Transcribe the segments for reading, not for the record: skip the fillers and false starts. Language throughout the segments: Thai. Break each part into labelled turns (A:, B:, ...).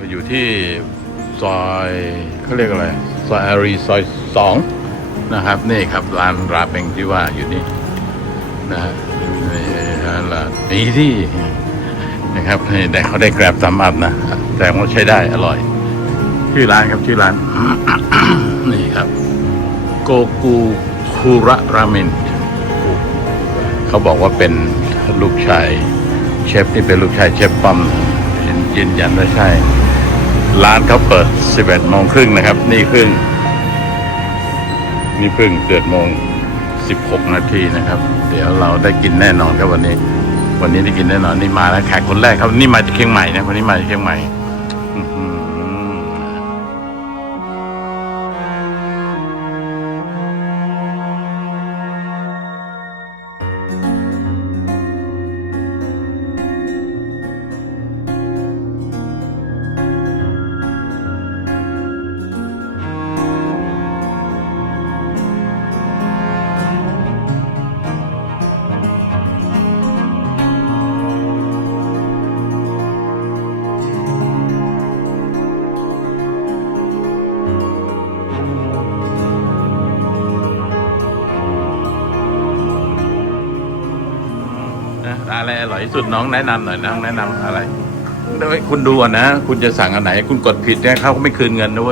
A: อยู่ที่ซอยเขาเรียกอะไรซอยอารีซอย2นะครับนี่ครับร้านราเมงที่ว่าอยู่นี่นะฮะนี่ร้านนี้ที่นะครับแต่เขาได้แกร็บ3 อัพนะแต่ว่าใช้ได้อร่อยชื่อร้านครับชื่อร้าน นี่ครับโกกูคุระราเมนเขาบอกว่าเป็นลูกชายเชฟนี่เป็นลูกชายเชฟป้อมยืนยันว่าใช่ร้านเขาเปิด 11:30 นะครับนี่เพิ่ง11:16 นาทีนะครับเดี๋ยวเราได้กินแน่นอนครับวันนี้ได้กินแน่นอนนี่มาแล้วแขกคนแรกครับนี่มาจากเชียงใหม่นะคนนี้มาจากเชียงใหม่อะไรอร่อยที่สุดน้องแนะนำหน่อยน้องแนะนำอะไรคุณดูนะคุณจะสั่งอันไหนคุณกดผิดเนี่ยเขาก็ไม่คืนเงินด้วย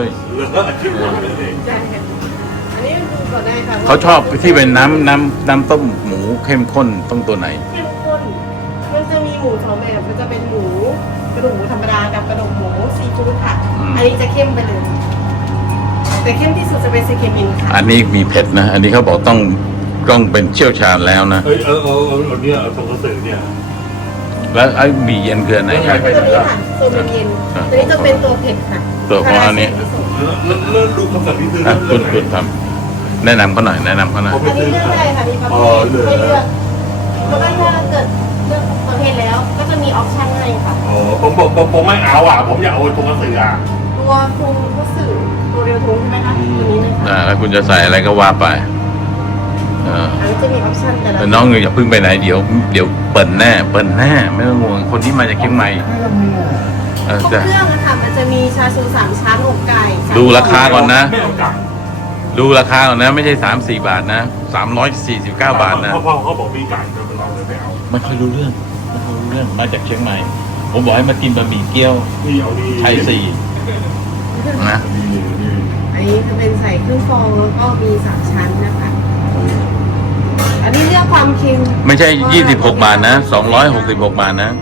B: อันนี้ดูก่อนได้ค่ะ
A: เขาชอบที่เป็นน้ำต้มหมูเข้มข้นต้องตัวไหน
B: เข้มข้นมันจะมีหมู2 แบบมันจะเป็นหมูกระดูกหมูธรรมดากับกระดูกหมูซีฟู้ดค่ะอันนี้จะเข้มไปเลยแต่เข้มที่สุดจะเป็นซีเคบินค่ะ
A: อันนี้มีเผ็ดนะอันนี้เขาบอกต้องเป็นเชี่ยวชาญแล้วนะ
C: เนี่ยตรงกระสือเนี่ย
A: แล้วไอ้บีเย็นคืออันไหนครับ
B: ตัวนี้ค่ะโซเมนเย็นตัวนี้จะเป็นตัวเผ็ดค่ะ
A: ตัวของอันนี้
C: แล้วดูคำสั่งที่ซื้อ
A: คุณทำแนะนำเขาหน่อย
B: อันนี้เลือกได้ค่ะมีประเภทให้เลือกแล้วก็ถ้าเกิดเลือกประเภทแล้วก็จะมีออปชั่นให้ค่ะ
C: ผมไม่เอาผมอยากเอาตรงกระสือ
B: ตัวพุงก็สื่อตัวเรียวทุงใช่ไหมคะตัวนี้เลยค่ะ
A: แล้วคุณจะใส่อะไรก็ว่าไป
B: อันนี้จะมีออปชั่นแต่
A: ละน้องอย่าเพิ่งไปไหนเดี๋ยวเปิดแน่ไม่ต้องห่วงคนที่มาจากเชียงใหม่
B: ครบเครื่องนะคะมันจะมีชาชู3 ชั้นอกไก่
A: ดูราคาก่อนนะดูราคาก่อนนะไม่ใช่3-4 บาทนะ349 บาทนะ
C: พ่อเขาบอกมีไก่แต่เราเลยไม่เอา
A: ไม่ค่อยรู้เรื่องมาจากเชียงใหม่ผมบอกให้มากินบะหมี่เกี๊ยวไทย4นะ
B: อันนี้จะเป็นใส่เครื่องฟองแล้วก็มี3 ชั้นนะคะอันนี้เรียกความเค็ม
A: ไม่ใช่26 บาทนะ266 บาทนะ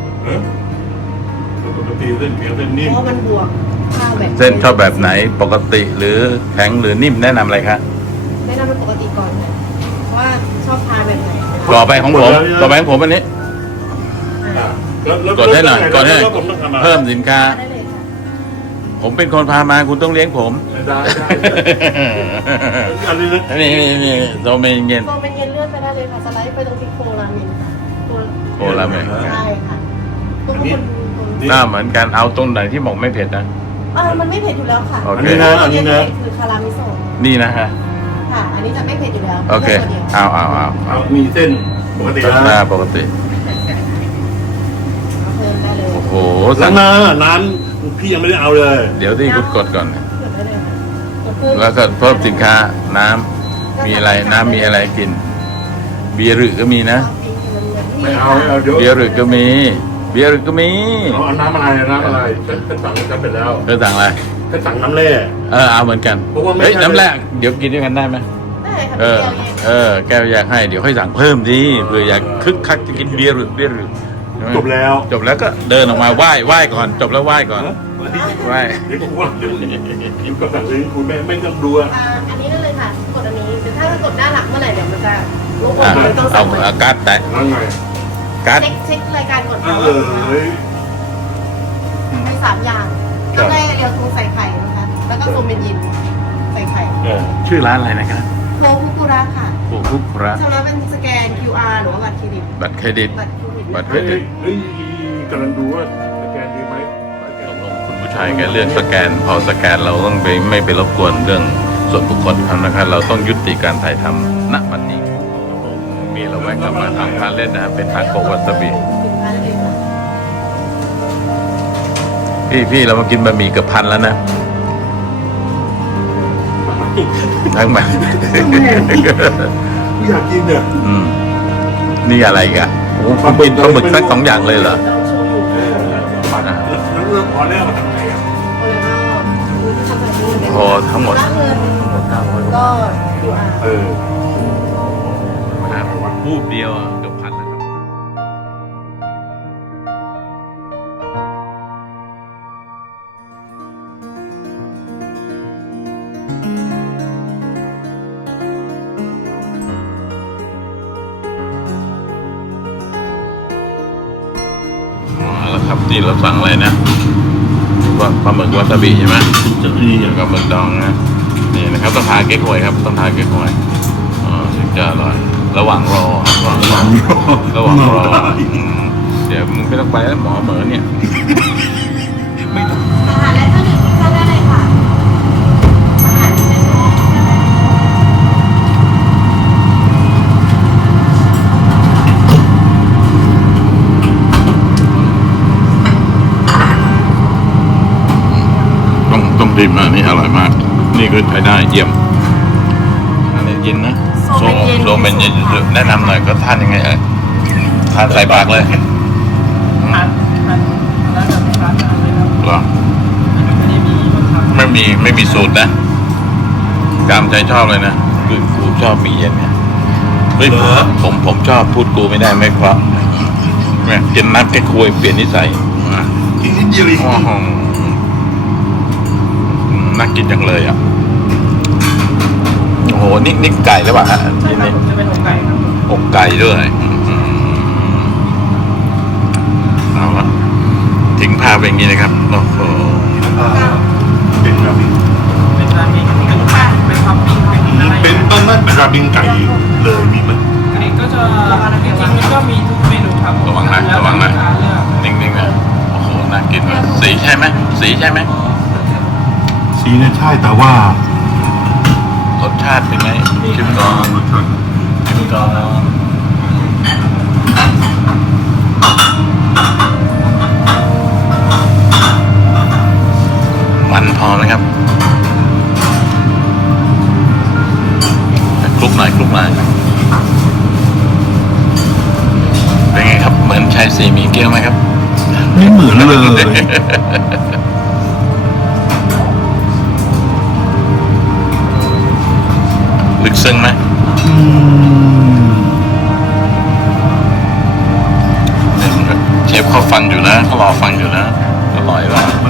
B: เพราะมันบวกข้าวแบบ
A: เส้นชอบแบบไหนปกติหรือแข็งหรือนิ่มแนะนำอะไรคะ
B: แนะนำเป็นปกติก่อนนะเพราะว่าชอบทานแบบไหน
A: ต่อไปของผมอันนี้กดให้หน่อยเพิ่มสินค้าผมเป็นคนพามาคุณต้องเลี้ยงผม
C: ได้
A: นี่โซเมนเย็น
B: เลื่อนไปได้เลยค่ะสไลด์ไปตรงที่โคราเมน
A: โคราเมน
B: ใช่ค่ะตัวคน
A: น่าเหมือนกันเอาตรงไหนที่บอกไม่เผ็ดนะ
B: มันไม่เผ็ดอยู่แล้วค่ะ
A: อันนี้
C: นะ
B: คือคารามิโซะ
A: นี่นะฮะ
B: ค่ะอันนี้จะไม่เผ็ดอยู่แล้ว
A: โอเคเอา
C: มีเส้นปกติ
A: นะปกติ
B: เพิ่มได้เลย
A: โอ้โห
C: สั่งน้ำพี่ยังไม่ได้เอาเลย
A: เดี๋ยวที่คุณกดก่อนแล้วก็เพิ่มสินค้าน้ำมีอะไรน้ำมีอะไรกินเบียร์หรือก็มีนะ
C: ไม่เอา
A: เบียร์หรือก็มี
C: เอาน้ำอะไรสั่งกันไปแล้ว
A: สั่งอะไร
C: สั่งน้ำแร่
A: เอาเหมือนกันเฮ้ยน้ำแร่เดี๋ยวกินด้วยกันได้ไหมแก้วอยากให้เดี๋ยวค่อยสั่งเพิ่มดิเผื่ออยากคึกคักจะกินเบียร์หรือ
C: จบแล้ว
A: ก็เดินออกมาไหว้ก่อนจบแล้วไหว้ก่อนไหว้
C: เดี๋ยวผมว่าเดี๋ยวก็สั่งซื้อคุณไม่ต้องดู
B: อันนี้นั่นเลยค่ะกดอันนี้แต่ถ้ากดด้านหลังเมื่อไหร่เดี๋ยวมันจะลูกอมต้อง
A: เอาการ์ดแตะ
B: การ์ดเช็ครายการกดมี3 อย่างก็ได้เรียวทูใส่ไข่นะคะแล้วก็โซเมนยินใส่ไข่
A: ชื่อร้านอะไรนะครับ
B: โคคุกุระค่ะ
A: โคคุกุระ
B: ชำระเป็นสแกน QR หรือว่าบัตรเครดิต
C: กำลังดูว่าสแกนดีไหม
A: คุณผู้ชายแกเลือกสแกนพอสแกนเราต้องไม่ไปรบกวนเรื่องส่วนบุคคลนะครับเราต้องยุติการถ่ายทำณวันนี้มีเราแวะกลับมาทำทานเล่นนะเป็นทาโกวาซาบิพี่เรามากินบะหมี่เกือบพันแล้วนะทั้งแบบ
C: อยากกินเนี่ย
A: นี่อะไรอีกันโอ้ผมกินปลาหมึกทั้งสองอย่างเลยเหรอ
B: ต้องโชว์อยู่
C: แล้วเรื่องออเดอร์มาทำไงอ่ะ
B: ทำแบบนี้เลย
A: โอ้ทั้งหมด
B: รับเงินก็ QR
A: ครับวูบเดียวอะเกือบพันแล้วครับแล้วครับที่เราสั่งอะไรนะว่าปลาหมึกวาซาบิใช่ไหมจะนี่กับหมึกดองนะนี่นะครับต้องทานเก๊กฮวยครับต้องทานเก๊กฮวยถึงจะอร่อยระหว่างรอระหว่างรอเดี๋ยวมึงไม่ต้องไปแล้วหมอเหมือเนี่ย
B: อาหารและเครื่องดื่มทุกท่านได้เลยค่ะอาหารในช่วง
A: ต้องดิมนะนี่อร่อยมาก นี่ก็ใช้ได้เยี่ยมอันนี้เย็นนะโซเมนเย็นแนะนำหน่อยก็ทานยังไงทานใส่ปากเลย
D: ทานแล้วจะทานอะไรครับ
A: เหรอ
D: อันนี้มีรสชาติ
A: ไม่มีสูตรนะกามใจชอบเลยนะคือกูชอบมีเย็นเนี่ยเฮ้ยผมชอบพูดกูไม่ได้ไม่เพราะแม่กินน้ำแค่คุยเปลี่ยนนิสัย
C: กินนิดเดียวเอง
A: โอ้โหน่ากินจังเลยอ่ะโอ้โหนี่ไก่หรือเปล่าฮะ
D: ใช่
A: นี่
D: ครับผมจะเป็นอกไก่ครับ
A: อกไก่ด้วยเอาละทิ้งภาพอย่างนี้นะครับโอ้โห
C: เป็นราบิน
D: เป็นราเมงเป็นแป้งเป็นท็อปปิ้งเป็นอะไร
C: เป็นต้นนั่นเป็นราบินไก่เลยมีมั้ย
D: อันนี้ก็จะจริงๆมันก็มีทุกเมนูครับ
A: ระวังนะ
D: แล้ว
A: ระวังนะ
D: แต่ลูกค้าเลือก
A: นิ่งๆนะโอ้โหน่ากินมากสีใช่ไหมสีใช่ไหม
C: สีเนี่ยใช่แต่ว่าร
A: สชาติเป็นไงชิมก่อนชิมก่อนมันพอไหมครับคลุกหน่อยคลุกหน่อยเป็นไงครับเหมือนชายสีมีเกี้ยวไหมครับ
C: ไม่เหมือนเลย
A: ลึกซึ้งไหมเชฟเขาฟังอยู่นะเขารอฟังอยู่นะอร่อยว่ะ
E: มัน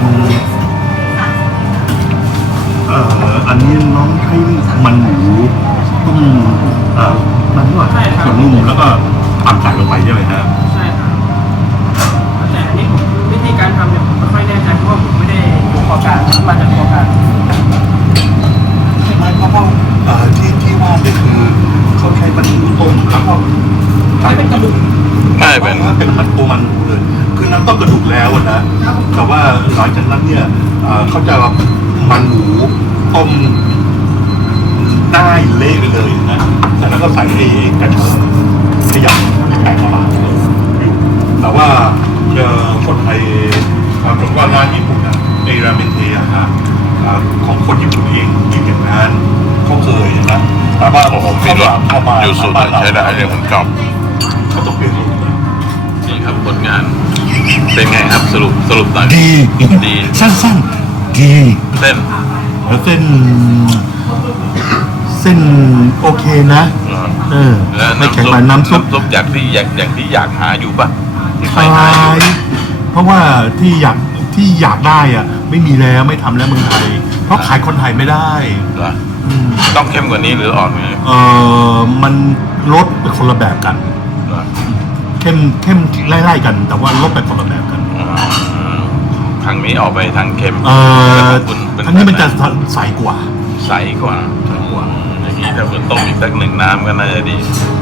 E: อันนี้น้องใช้มันหมูต้มมันว่าส่วนนุ่มแล้วก็ปั่นใส่ลงไปใช่ไหมฮะ
D: ใช่ครับแต่อันนี้ผมวิธีการทำเนี่ยผมไม่ค่อยแน่ใจเพราะว่าผมไม่ได้ดูคอการมาจากคอการ
E: ใช่ไหมเพราะว่าที่ว่าเนี่ยคือเขาใช้มันหมูต้มแล้วก็
D: ไม่เป็นกระดูก
A: ไม่เป็น
E: เป็นมันตัวมันหมูเลยคือน้ำต้มกระดูกแล้วนะแต่ว่าหลังจากนั้นเนี่ยเขาจะมันหมูต้มได้เละไปเลยนะแต่แล้วก็ใส่กระเทียมขยำไก่ประมาณเลยอยู่แต่ว่าคนไทยผมว่าร้านญี่ปุ่นอะในราเมนเทอะฮะของคนญี่ปุ่นเองกินอย่างนั้นเขาเคยนะแต่ว่า
A: โอ้โห
E: เขา
A: มีรส
E: เอามา
A: อยู่สูตรใช้ได้เลยผมชอบ
E: เขาต้องเปลี่ยนรูปนะ
A: นี่ครับผลงาน เป็นไงครับสรุปหน่อย
E: ดี
A: ดี
E: สั้นๆดี
A: เส้น
E: แล้วเส้นโอเคนะ
A: แล้ว
E: ไม่แข็งไปน้ำซุป
A: อย่างที่อยากหาอยู่ป่ะที่ใคร
E: ค
A: หา
E: ล้า
A: อยู่
E: ยเพราะว่าที่อยากได้อ่ะ ไม่มีแล้วไม่ทำแล้วเมืองไทย เพราะขายคนไทยไม่ได้
A: เหรอ
E: อืม
A: ต้องเข้มกว่านี้หรืออ่อนกว่านี้
E: มันลดไปคนละแบบกัน
A: เหรอ
E: เข้มไล่ๆกัน แต่ว่าลดไปคนละแบบกัน
A: ทางนี้ออกไปทางเข้ม คุณเป็
E: อันนี้มันจะใสกว่า
A: ใสกว่าอย่างนี้ถ้าคุณต้มอีกสักหนึ่งน้ำก็น่าจะดี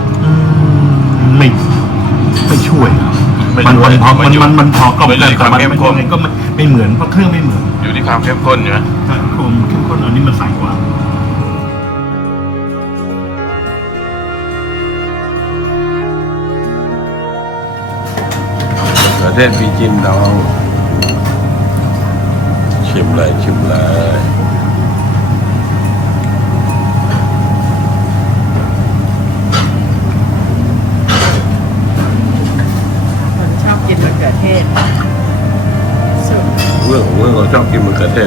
E: ไม่ช่วยครับ
A: ไม่
E: มัน
A: ช่วย
E: พอ
A: มันอยู่
E: มันพอกลม
A: มันอยู่
E: กัน
A: ที่ความ
E: แต่
A: เข้มข้น
E: มันก็ไม่เหมือนเพราะเครื่องไม่เหมือน
A: อยู่ที่ความเข้มข้นใช่ไหม
E: ความเข้มข้นอันนี้มันใสกว่า
A: ประเทศปีจินเราชิมเลยชิมเลย
B: คนชอบกินมะเขือเทศสุด
A: เรื่องของเรื่องเราชอบกินมะเขือเทศ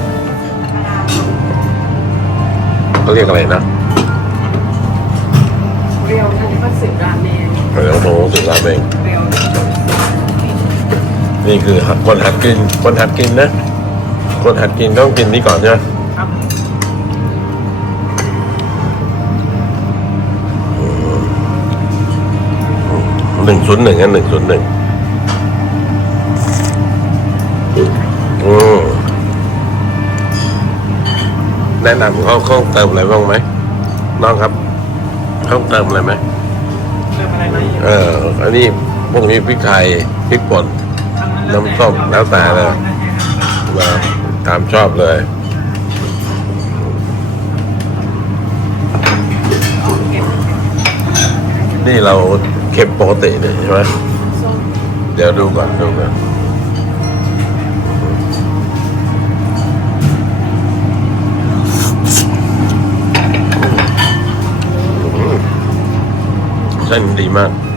A: เขาเรียกอะไรนะ
B: เรียวอันนี้ก็สึกราเมง
A: เดี๋ยวโทรถึงราเมง
B: เรียว
A: นี่คือคนหัดกินคนหัดกินนะคนหัดกินต้องกินนี่ก่อนใช่ไหม
D: ครับ
A: 101กัน101แนะนำเขาเติมอะไรบ้างไหมน้องครับเขาเติมอะไรไหม
D: เริ่มอะไรไหม
A: อันนี้พวกนี้พริกไทยพริกป่น น้ำส้มแล้วแต่เลย มาตามชอบเลย นี่เราเค็มปกติเนี่ยใช่ไหม
B: ส้ม
A: เดี๋ยวดูก่อนดูก่อนเส้นดีมาก